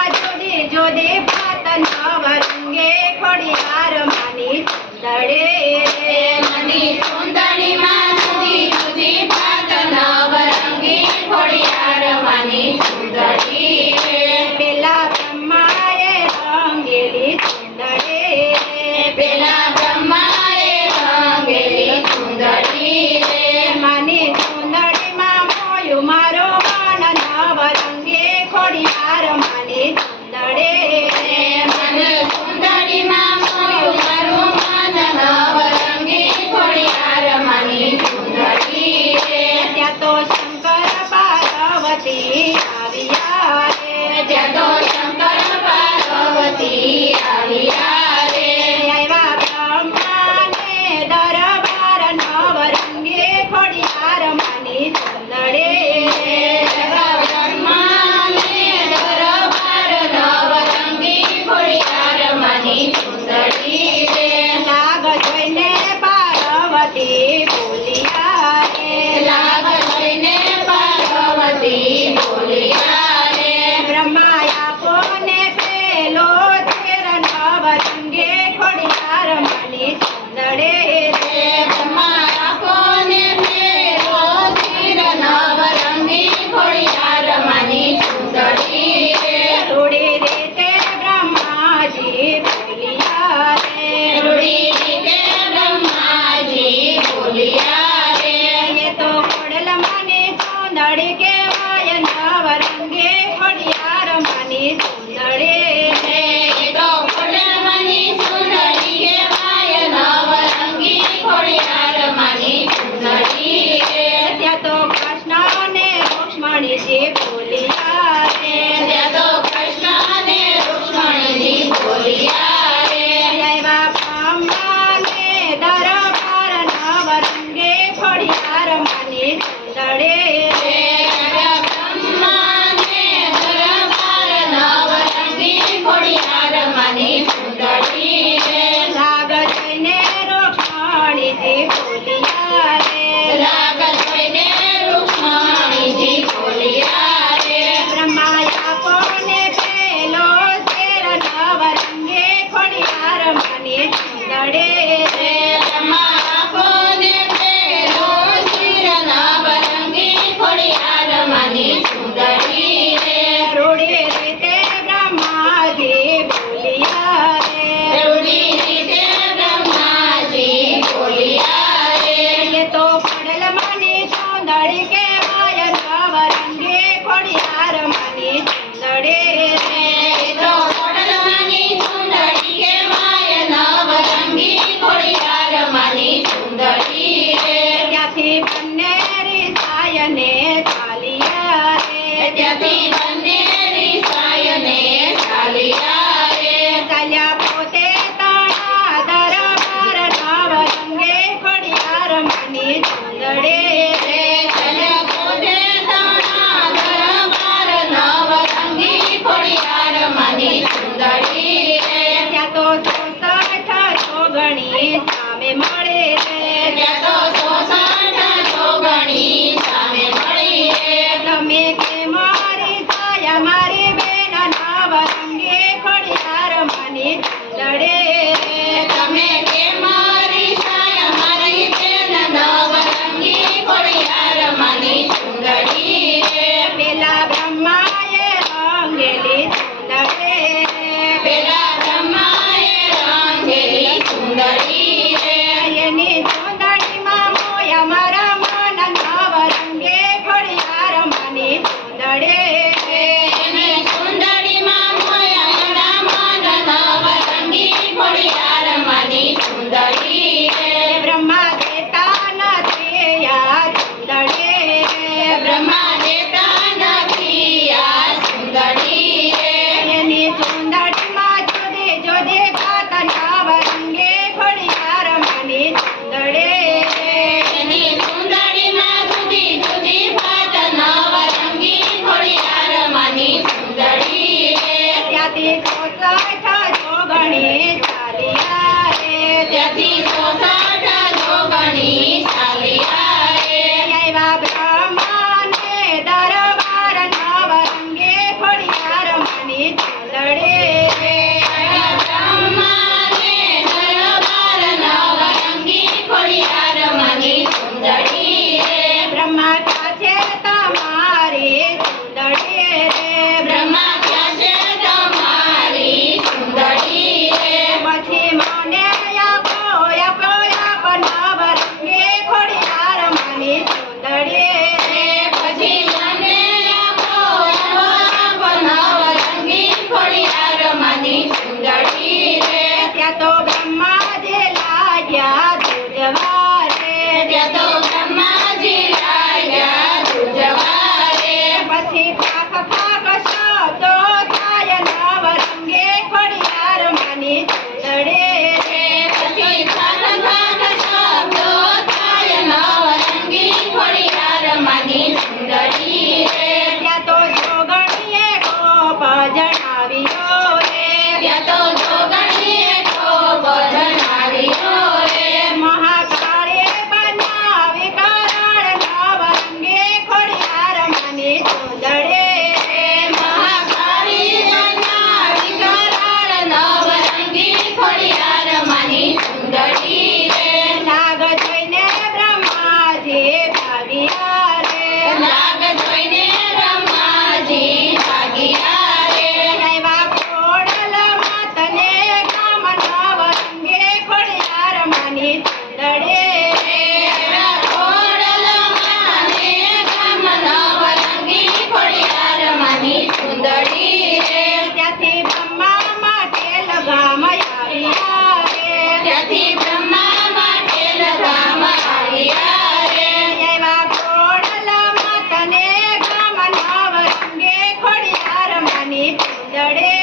માં જુદી જુદી ભાત નવરંગે ખોડિયાર માની ચૂંદડે રે મની ચૂંદડીમાં જુદી જુદી ભાત નવરંગી ખોડિયાર માની ચૂંદડી રે પેલા બ્રહ્માએ રંગેલી ચૂંદડે રે પેલા બ્રહ્માએ રંગેલી ચૂંદડી રે માની ચૂંદડીમાં મોયું મારો મન નવરંગે ખોડિયાર માની ચૂંદડે રે મને ચૂંદડીમાં મોયું મારું મન નવરંગી ખોડિયાર માની ચૂંદડી રે ત્યાં તો શંકર પાર્વતી આવ્યા રે ત્યાં તો શંકર પાર્વતી આવ્યા રે આવ્યા બ્રહ્માને દરબાર નવરંગે ખોડિયાર માની ચૂંદડે રે એવા બ્રહ્માને દરબાર નવરંગી ખોડિયાર માની ચૂંદડી રે નાગ જોઈને પાર્વતી બોલિયા રે લાગ લઈને પાર્વતી બોલ્યા રે બ્રહ્મા આપોને પેલો તેર નવરંગે ખોડિયાર માની ચૂંદડે રે બ્રહ્મા કોને પેલો શિર નવરંગી ખોડિયાર માની ચૂંદડી રે રૂડી રીતે બ્રહ્માજી બોલિયા રે રૂડી રીતે બ્રહ્માજી બોલ્યા રે એ તો ખોડલ માની ચૂંદડી કહેવાય નવરંગે ખોડિયાર માની ચૂંદડે રે એ તો ખોડિયારની ચૂંદડી કહેવાય નવરંગી ખોડિયાર માની ચૂંદડી રે ત્યાં તો કૃષ્ણ ને રૂક્ષ્મણીજી બોલિયા રે ત્યાં તો કૃષ્ણ અને રુક્ષ્મણીજી બોલ્યા રે આવ્યા બ્રહ્માને દરબાર નવરંગે ખોડિયાર માની ચૂંદડે રે બ્રહ્માને દરબાર નવરંગી ખોડિયાર માની ચૂંદડી રે લાગ જઈને રૂક્ષ્મણીજી બોલિયા રે લાગ જોઈને રુક્ષ્મણીજી બોલ્યા રે બ્રહ્મા આપોને પેલો શેર નવરંગે ખોડિયાર માની ચૂંદડે રે બ્રહ્મા કોને પેલો શિર નવરંગી ખોડિયાર માની ચૂંદડી રે રૂડી રીતે બ્રહ્માજી બોલિયા રે રૂડી રીતે બ્રહ્માજી બોલ્યા રે એ તો પડલ માની ચૂંદડી કહેવાય નવરંગે ખોડિયાર માની ચૂંદડે રે એ તો ખોડલમાંની ચૂંદડી કહેવાય નવરંગી ખોડિયાર માની ચૂંદડી રે ત્યાંથી બંને રીસાયને ચાલ્યા રે ત્યાંથી બંને રીસાયને ચાલ્યા રે ચાલ્યા પોતે તણા દરબાર નવરંગે ખોડિયાર માની ચૂંદડે રે ચાલ્યા પોતે તાણા દરબાર નવરંગી ખોડિયાર માની ચૂંદડી રે ત્યાં તો 64 ચોગણી સામે મળે રે ત્યાં તો 66 ચોગણી સામે મળી રે તમે કે મારી સાયા મારી બેન નવરંગે ખોડિયાર માની ચૂંદડે રે તમે કે મારી સાયા મારી બેન નવરંગી ખોડિયાર માની ચૂંદડી રે પેલા બ્રહ્માએ રંગેલી ચૂંદડે રે પેલા બ્રહ્માએ રંગેલી ચૂંદડી રે એની ચૂંદડીમાં મોયા મારા મન નવરંગે ખોડિયાર માની ચૂંદડે રે એની ચૂંદડીમાં મોયા મારા મન નવરંગી ખોડિયાર માની ચૂંદડી રે બ્રહ્મા દેતા નથી આ ચૂંદડે રે બ્રહ્મા દેતા નથી આ ચૂંદડી રે એની ચૂંદડીમાં જુદી જુદી ભાત નવરંગે ખોડિયાર માની ચૂંદડે રે એની ચૂંદડીમાં જુદી જુદી ભાત નવરંગી ખોડિયાર માની ચૂંદડી રે ત્યાંથી 64 ચોગણી ચાલ્યા રે ત્યાંથી 66 ચોગણી ચાલ્યા રે આવ્યા બ્રહ્માને દરબાર નવરંગે ખોડિયાર માની ચૂંદડે આંધળે